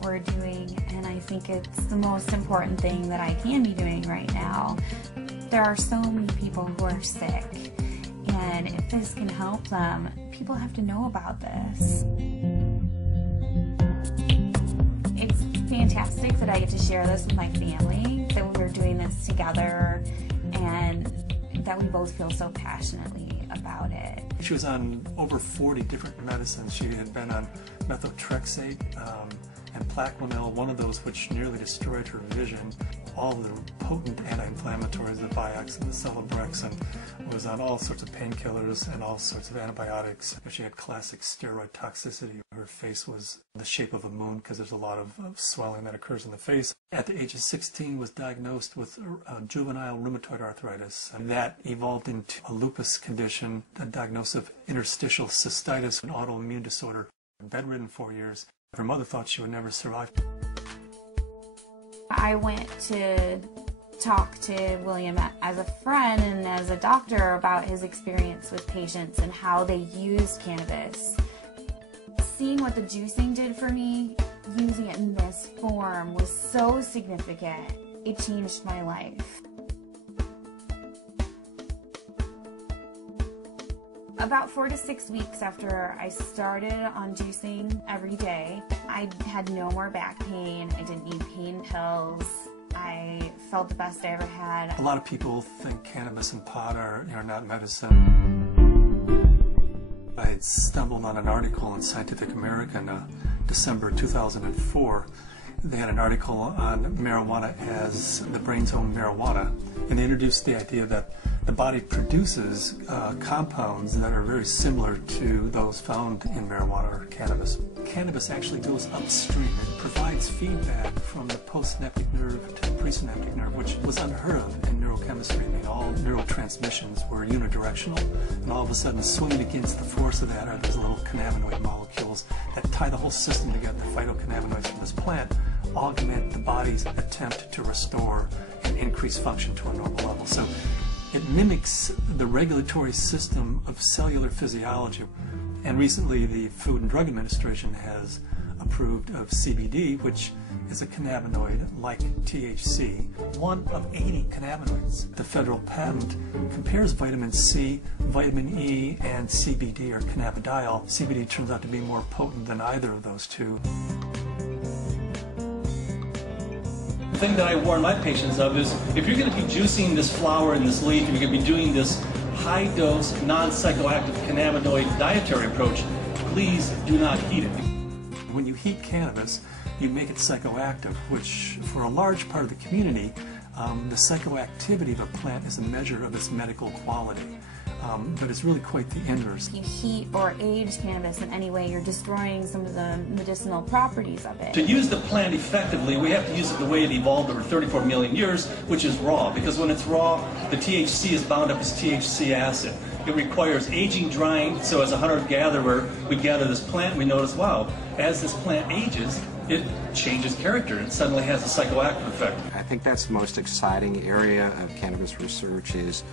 what we're doing, and I think it's the most important thing that I can be doing right now. There are so many people who are sick, and if this can help them, people have to know about this. It's fantastic that I get to share this with my family, that we're doing this together, and that we both feel so passionately about it. She was on over 40 different medicines. She had been on methotrexate and Plaquenil, one of those which nearly destroyed her vision. All the potent anti-inflammatories, the Vioxx and the Celebrex, and was on all sorts of painkillers and all sorts of antibiotics. But she had classic steroid toxicity. Her face was the shape of a moon because there's a lot of swelling that occurs in the face. At the age of 16 was diagnosed with juvenile rheumatoid arthritis, and that evolved into a lupus condition, a diagnosis of interstitial cystitis, an autoimmune disorder. Bedridden 4 years. Her mother thought she would never survive. I went to talk to William as a friend and as a doctor about his experience with patients and how they used cannabis. Seeing what the juicing did for me, using it in this form, was so significant. It changed my life. About 4 to 6 weeks after I started on juicing every day, I had no more back pain. I didn't need pain pills. I felt the best I ever had. A lot of people think cannabis and pot are not medicine. I had stumbled on an article in Scientific American, December 2004. They had an article on marijuana as the brain's own marijuana, and they introduced the idea that the body produces compounds that are very similar to those found in marijuana or cannabis. Cannabis actually goes upstream. It provides feedback from the postsynaptic nerve to the presynaptic nerve, which was unheard of in neurochemistry. I mean, all neurotransmissions were unidirectional, and all of a sudden, swinging against the force of that are those little cannabinoid molecules that tie the whole system together. The phytocannabinoids from this plant augment the body's attempt to restore and increase function to a normal level. So it mimics the regulatory system of cellular physiology. And recently the Food and Drug Administration has approved of CBD, which is a cannabinoid like THC, one of 80 cannabinoids. The federal patent compares vitamin C, vitamin E, and CBD, or cannabidiol. CBD turns out to be more potent than either of those two. The thing that I warn my patients of is, if you're going to be juicing this flower and this leaf, and you're going to be doing this high-dose, non-psychoactive cannabinoid dietary approach, please do not heat it. When you heat cannabis, you make it psychoactive, which for a large part of the community, the psychoactivity of a plant is a measure of its medical quality. But it's really quite the inverse. If you heat or age cannabis in any way, you're destroying some of the medicinal properties of it. To use the plant effectively, we have to use it the way it evolved over 34 million years, which is raw. Because when it's raw, the THC is bound up as THC acid. It requires aging, drying, so as a hunter-gatherer, we gather this plant and we notice, wow, as this plant ages, it changes character. It suddenly has a psychoactive effect. I think that's the most exciting area of cannabis research, is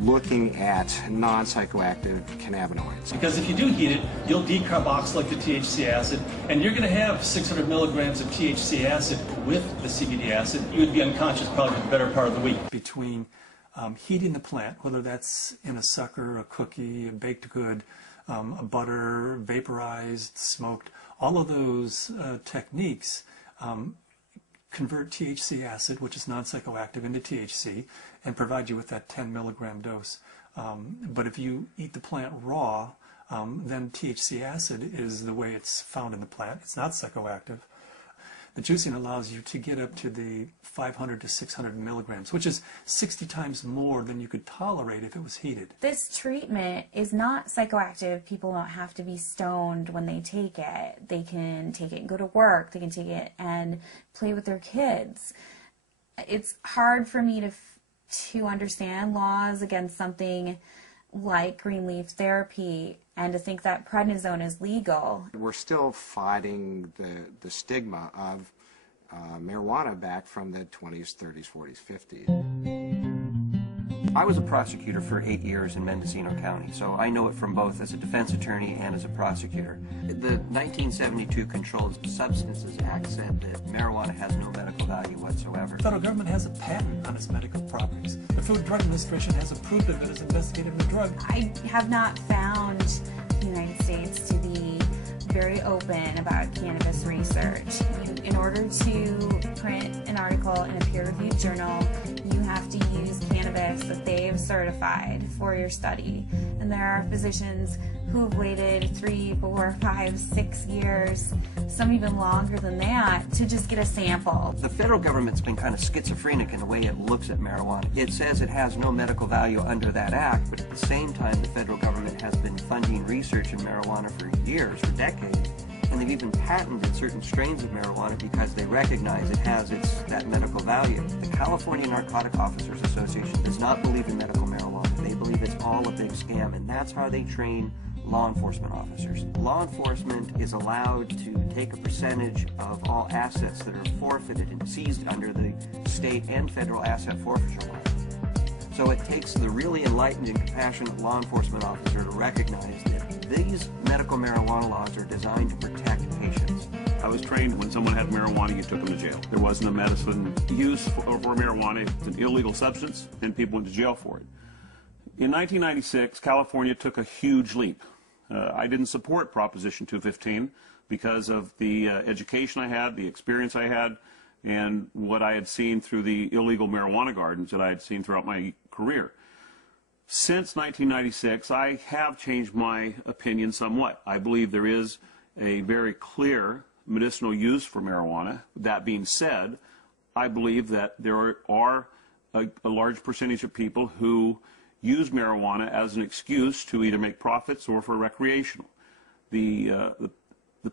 looking at non-psychoactive cannabinoids. Because if you do heat it, you'll decarboxylate the THC acid, and you're going to have 600 milligrams of THC acid with the CBD acid. You would be unconscious probably for the better part of the week. Between heating the plant, whether that's in a sucker, a cookie, a baked good, a butter, vaporized, smoked, all of those techniques convert THC acid, which is non-psychoactive, into THC and provide you with that 10 milligram dose. But if you eat the plant raw, then THC acid is the way it's found in the plant. It's not psychoactive. The juicing allows you to get up to the 500 to 600 milligrams, which is 60 times more than you could tolerate if it was heated. This treatment is not psychoactive. People don't have to be stoned when they take it. They can take it and go to work. They can take it and play with their kids. It's hard for me to understand laws against something like green leaf therapy and to think that prednisone is legal. We're still fighting the stigma of marijuana back from the 20s, 30s, 40s, 50s. I was a prosecutor for 8 years in Mendocino County, so I know it from both as a defense attorney and as a prosecutor. The 1972 Controlled Substances Act said that marijuana has no medical value whatsoever. The federal government has a patent on its medical properties. The Food and Drug Administration has approved it and is investigating the drug. I have not found the United States to be very open about cannabis research. In order to print an article in a peer-reviewed journal, you have to use cannabis that they've certified for your study. And there are physicians who have waited 3, 4, 5, 6 years, some even longer than that, to just get a sample. The federal government's been kind of schizophrenic in the way it looks at marijuana. It says it has no medical value under that act, but at the same time the federal government has been funding research in marijuana for years, for decades. And they've even patented certain strains of marijuana because they recognize it has that medical value. The California Narcotic Officers Association does not believe in medical marijuana. They believe it's all a big scam, and that's how they train law enforcement officers. Law enforcement is allowed to take a percentage of all assets that are forfeited and seized under the state and federal asset forfeiture law. So it takes the really enlightened and compassionate law enforcement officer to recognize that these medical marijuana laws are designed to protect patients. I was trained when someone had marijuana, you took them to jail. There wasn't a medicine use for marijuana. It's an illegal substance, and people went to jail for it. In 1996, California took a huge leap. I didn't support Proposition 215 because of the education I had, the experience I had, and what I had seen through the illegal marijuana gardens that I had seen throughout my career. Since 1996, I have changed my opinion somewhat. I believe there is a very clear medicinal use for marijuana. That being said, I believe that there are a large percentage of people who use marijuana as an excuse to either make profits or for recreational. The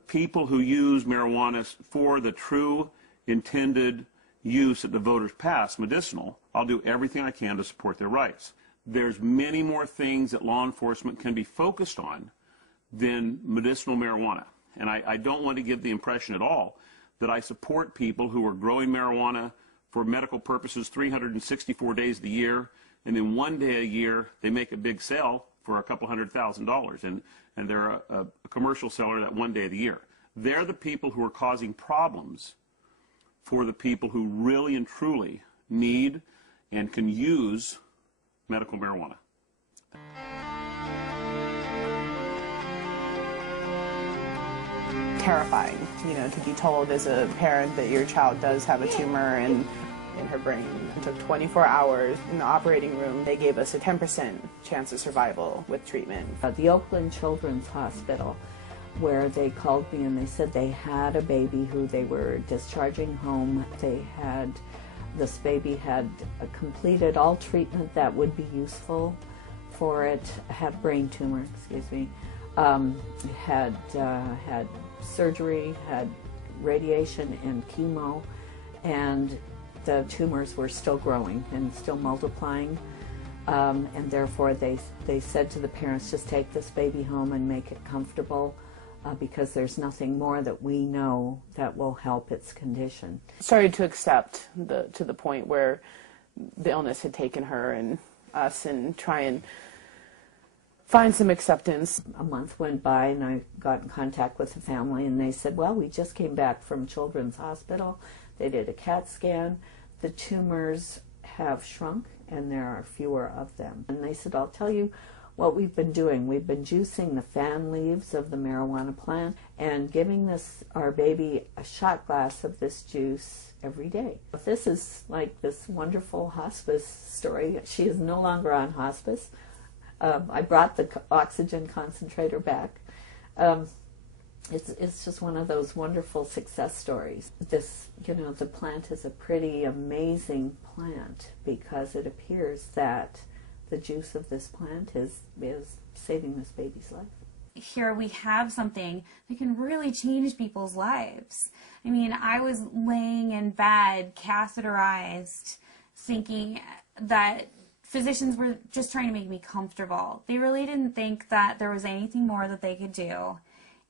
people who use marijuana for the true intended use that the voters passed, medicinal, I'll do everything I can to support their rights. There's many more things that law enforcement can be focused on than medicinal marijuana. And I don't want to give the impression at all that I support people who are growing marijuana for medical purposes 364 days of the year, and then one day a year they make a big sale for a couple $100,000, and they're a commercial seller that one day of the year. They're the people who are causing problems for the people who really and truly need and can use medical marijuana. Terrifying, to be told as a parent that your child does have a tumor in her brain. It took 24 hours in the operating room. They gave us a 10% chance of survival with treatment. The Oakland Children's Hospital, where they called me and they said they had a baby who they were discharging home. This baby had completed all treatment that would be useful for it, had a brain tumor, had surgery, had radiation and chemo, and the tumors were still growing and still multiplying, and therefore they said to the parents, just take this baby home and make it comfortable, because there's nothing more that we know that will help its condition. Started to accept to the point where the illness had taken her and us, and try and find some acceptance. A month went by and I got in contact with the family, and they said, well, we just came back from Children's Hospital. They did a CAT scan. The tumors have shrunk and there are fewer of them. And they said, I'll tell you what we've been doing. We've been juicing the fan leaves of the marijuana plant and giving our baby a shot glass of this juice every day. This is like this wonderful hospice story. She is no longer on hospice. I brought the oxygen concentrator back. It's just one of those wonderful success stories. The plant is a pretty amazing plant because it appears that the juice of this plant is saving this baby's life. Here we have something that can really change people's lives. I mean, I was laying in bed, catheterized, thinking that physicians were just trying to make me comfortable. They really didn't think that there was anything more that they could do,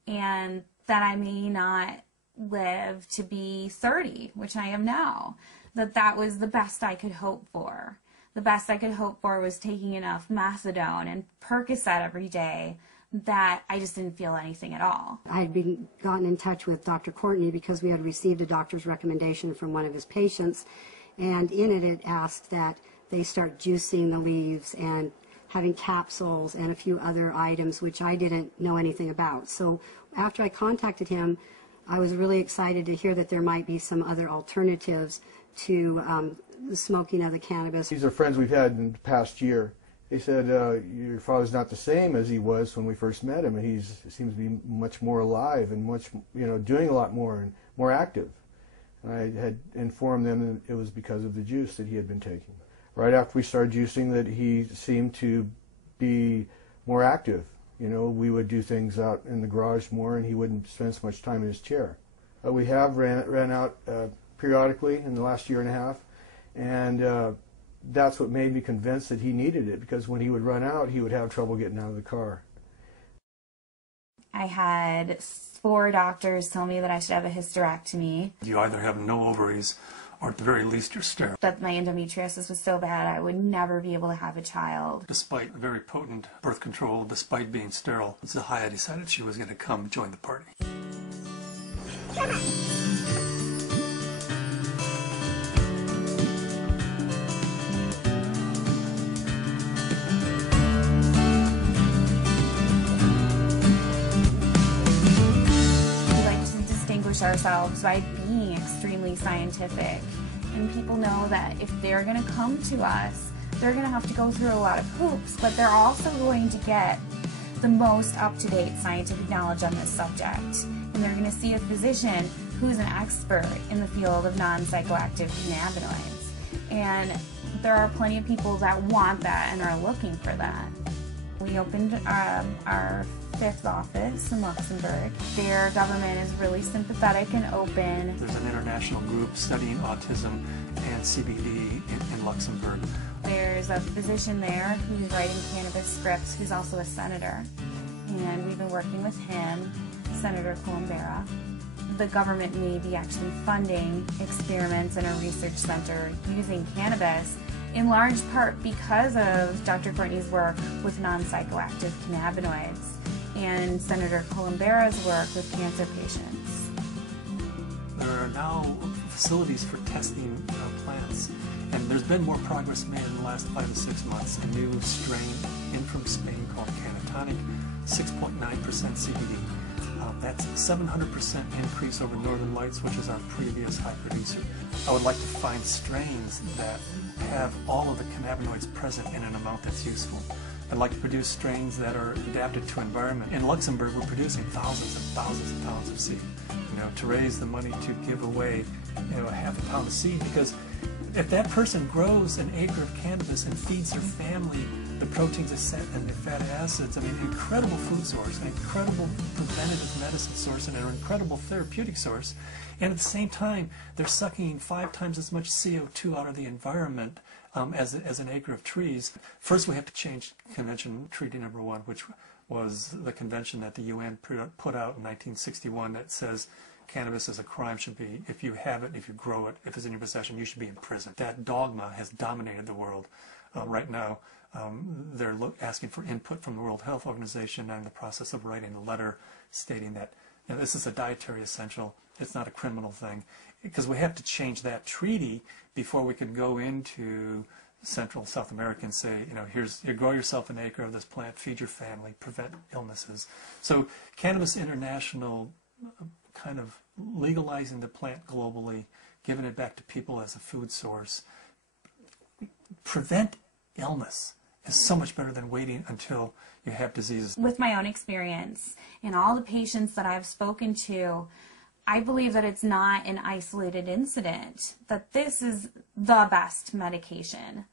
and that I may not live to be 30, which I am now, that was the best I could hope for. the best I could hope for was taking enough methadone and Percocet every day that I just didn't feel anything at all. I had gotten in touch with Dr. Courtney because we had received a doctor's recommendation from one of his patients, and in it asked that they start juicing the leaves and having capsules and a few other items which I didn't know anything about. So after I contacted him, I was really excited to hear that there might be some other alternatives to the smoking of the cannabis. These are friends we've had in the past year. They said, your father's not the same as he was when we first met him, and he seems to be much more alive and much, doing a lot more and more active. And I had informed them that it was because of the juice that he had been taking. Right after we started juicing, that he seemed to be more active. We would do things out in the garage more, and he wouldn't spend so much time in his chair. We have ran out periodically in the last year and a half, and that's what made me convinced that he needed it, because when he would run out, he would have trouble getting out of the car. I had 4 doctors tell me that I should have a hysterectomy. You either have no ovaries, or at the very least you're sterile. That my endometriosis was so bad I would never be able to have a child. Despite very potent birth control, despite being sterile, Zahaya decided she was going to come join the party. Ourselves by being extremely scientific, and people know that if they're going to come to us, they're going to have to go through a lot of hoops, but they're also going to get the most up-to-date scientific knowledge on this subject, and they're going to see a physician who's an expert in the field of non-psychoactive cannabinoids, and there are plenty of people that want that and are looking for that. We opened our 5th office in Luxembourg. Their government is really sympathetic and open. There's an international group studying autism and CBD in Luxembourg. There's a physician there who's writing cannabis scripts who's also a senator, and we've been working with him, Senator Columbera. The government may be actually funding experiments in a research center using cannabis, in large part because of Dr. Courtney's work with non-psychoactive cannabinoids and Senator Columbera's work with cancer patients. There are now facilities for testing plants, and there's been more progress made in the last 5 to 6 months. A new strain in from Spain called Cannatonic, 6.9% CBD. That's a 700% increase over Northern Lights, which is our previous high producer. I would like to find strains that have all of the cannabinoids present in an amount that's useful. I'd like to produce strains that are adapted to environment. In Luxembourg, we're producing thousands and thousands of pounds of seed, to raise the money to give away, a half a pound of seed, because if that person grows an acre of cannabis and feeds their family the proteins and the fatty acids, incredible food source, an incredible preventative medicine source, and an incredible therapeutic source, and at the same time, they're sucking 5 times as much CO2 out of the environment as an acre of trees. First, we have to change Convention Treaty Number 1, which was the convention that the UN put out in 1961 that says cannabis is a crime, should be, if you have it, if you grow it, if it's in your possession, you should be in prison. That dogma has dominated the world. Right now, they're asking for input from the World Health Organization. I'm in the process of writing a letter stating that this is a dietary essential. It's not a criminal thing, because we have to change that treaty before we can go into Central South America and say, you grow yourself an acre of this plant, feed your family, prevent illnesses. So Cannabis International kind of legalizing the plant globally, giving it back to people as a food source, prevent illness is so much better than waiting until you have diseases. With my own experience and all the patients that I've spoken to, I believe that it's not an isolated incident, that this is the best medication